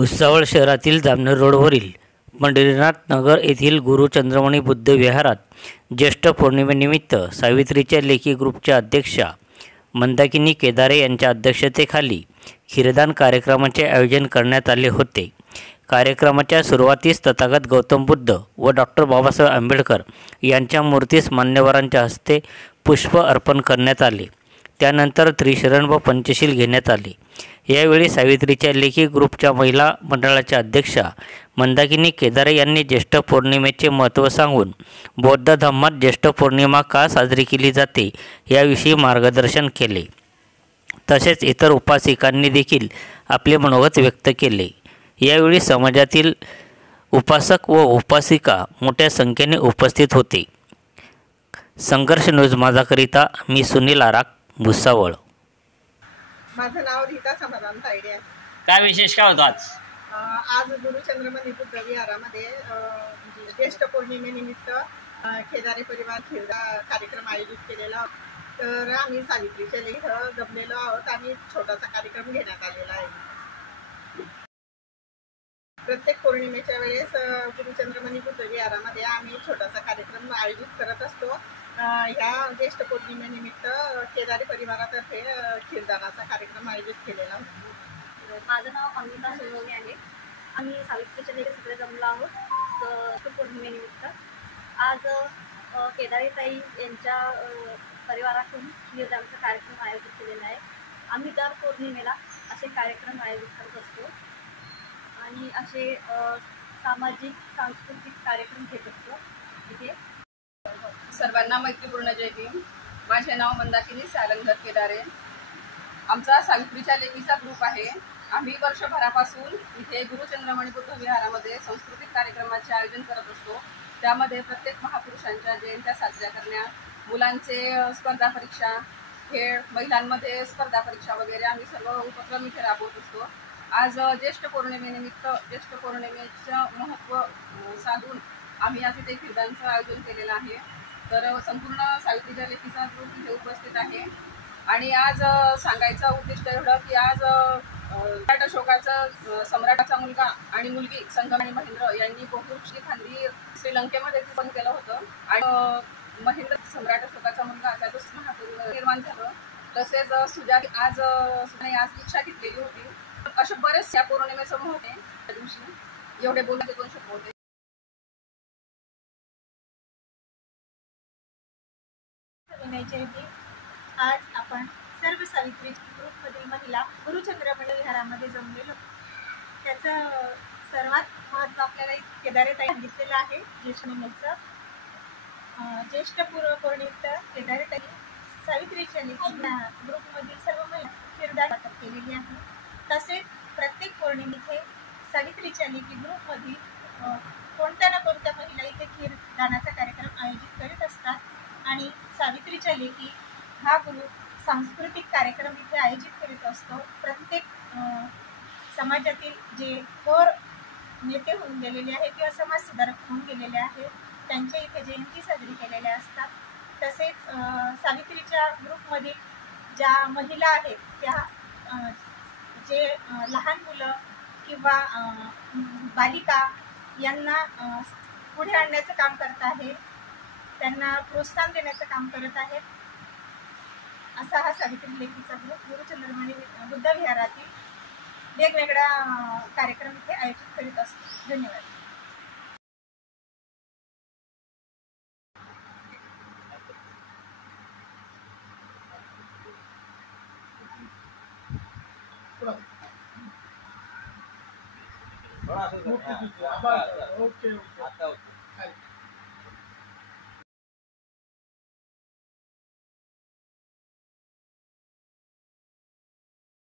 भुसावळ शहरातील जामनेर रोडवरील पंढरीनाथ नगर येथील गुरु चंद्रमणी बुद्ध विहारात ज्येष्ठ पौर्णिमेनिमित्त सावित्रीच्या लेकी ग्रुपच्या अध्यक्षा मंदाकिनी केदारे यांच्या अध्यक्षतेखाली खीरदान कार्यक्रमाचे आयोजन करण्यात आले होते। कार्यक्रमाच्या सुरुवातीस तथागत गौतम बुद्ध व डॉक्टर बाबासाहेब आंबेडकर यांच्या मूर्तीस मान्यवरांच्या हस्ते पुष्प अर्पण करण्यात आले। त्यानंतर त्रिशरण व पंचशील घेण्यात आले। यावेळी सावित्रीच्या लेखी ग्रुपच्या महिला मंडळाच्या अध्यक्षा मंदाकिनी केदारे यांनी ज्येष्ठ पौर्णिमेचे महत्त्व सांगून बौद्ध धर्मात ज्येष्ठ पौर्णिमा का साजरी केली जाते याविषयी मार्गदर्शन केले। तसेच इतर उपासिकांनी देखील आपले मनोगत व्यक्त केले। यावेळी समाजातील उपासक व उपासिका मोठ्या संख्येने उपस्थित होते। संघर्ष न्यूज माझाकरिता मी सुनील आराक, भुसावळ। माझं नाव रीता समाधान तायडे आहे। काय विशेष काय होतं आज गुरु चंद्रमणी बुद्ध विहारामध्ये ज्येष्ठ पौर्णिमेनिमित्त केदारे परिवार खीरदा कार्यक्रम आयोजित केलेला। तर आम्ही सावित्रीच्या इथं जमलेलो आहोत आणि छोटासा कार्यक्रम घेण्यात आलेला आहे। प्रत्येक पौर्णिमेच्या वेळेस गुरु चंद्रमणी बुद्ध विहारामध्ये आम्ही छोटासा कार्यक्रम आयोजित करत असतो। ह्या ज्येष्ठ पौर्णिमेनिमित्त केदारे परिवारातर्फे खीरदानाचा कार्यक्रम आयोजित केलेला होता। माझं नाव अमिता सोनवणे आहे। आम्ही सावित्रीच्या लेकी सगळे जमलो आहोत पौर्णिमेनिमित्त। आज केदारे ताई यांच्या परिवारातून खीरदानाचा कार्यक्रम आयोजित केलेला आहे। आम्ही दर पौर्णिमेला असे कार्यक्रम आयोजित करत असतो आणि असे सामाजिक सांस्कृतिक कार्यक्रम घेत असतो। इथे सर्वांना मैत्रीपूर्ण जय भीम। माझे नाव मंदाकिनी सारंगधर केदारे। आमचा सावित्रीच्या लेकीचा ग्रुप आहे। आम्ही वर्षभरापासून इथे गुरु चंद्रमणी बुद्ध विहारामध्ये सांस्कृतिक कार्यक्रमाचे आयोजन करत असतो। त्यामध्ये प्रत्येक महापुरुषांच्या जयंत्या साजऱ्या करण्या, मुलांचे स्पर्धा परीक्षा, खेळ, महिलांमध्ये स्पर्धा परीक्षा वगैरे आम्ही सर्व उपक्रम इथे राबवत असतो। आज ज्येष्ठ पौर्णिमेनिमित्त ज्येष्ठ पौर्णिमेचं महत्त्व साधून आम्ही आज इथे खीरदानचं आयोजन केलेलं आहे। तर संपूर्ण सावित्रीच्या लेकीचा ग्रुप इथे उपस्थित आहे आणि आज सांगायचं उद्दिष्ट एवढं की आज सम्राट अशोकाचा सम्राटाचा मुलगा आणि मुलगी संगमणी महेंद्र यांनी बहुरूपी खांदी श्रीलंकेमध्ये पण केलं होतं आणि महेंद्र सम्राट अशोकाचा मुलगा त्यातच महापुरुष निर्माण झालं। तसेच सुजात आज दीक्षा घेतलेली होती। असे बरेच या पौर्णिमेचं महत्त्व आहे। त्या दिवशी एवढे बोलण्याचे 2 शब्द होते। आज आपण सर्व सावित्री ग्रुपमधील महिला गुरु चंद्रमणी विहारामध्ये जमलेलो। त्याचं सर्वात महत्त्व आपल्याला केदारे ताई सांगितलेलं आहे। ज्येष्ठ पौर्णिमेनिमित्त केदारे ताई सावित्रीच्या लेकी ग्रुपमधील सर्व महिला खीरदान वाटप केलेली आहे। तसेच प्रत्येक पौर्णिमेत सावित्रीच्या लेकी ग्रुपमधील कोणत्या ना कोणत्या महिला इथे खीरदानाचा कार्यक्रम आयोजित करीत असतात आणि सावित्रीच्या लेकी हा ग्रुप सांस्कृतिक कार्यक्रम इथे आयोजित करीत असतो। प्रत्येक समाजातील जे थोर नेते होऊन गेलेले आहेत किंवा समाज सुधारक होऊन गेलेले आहेत त्यांच्या इथे जयंती साजरी केलेल्या असतात। तसेच सावित्रीच्या ग्रुपमधील ज्या महिला आहेत त्या जे लहान मुलं किंवा बालिका यांना पुढे आणण्याचं काम करत आहेत, त्यांना प्रोत्साहन देण्याचं काम करत आहेत। असा हा सावित्री लेकीचा ग्रुप गुरु चंद्रमणी बुद्ध विहारातील वेगवेगळ्या कार्यक्रम इथे आयोजित करीत असतो। धन्यवाद। ओके।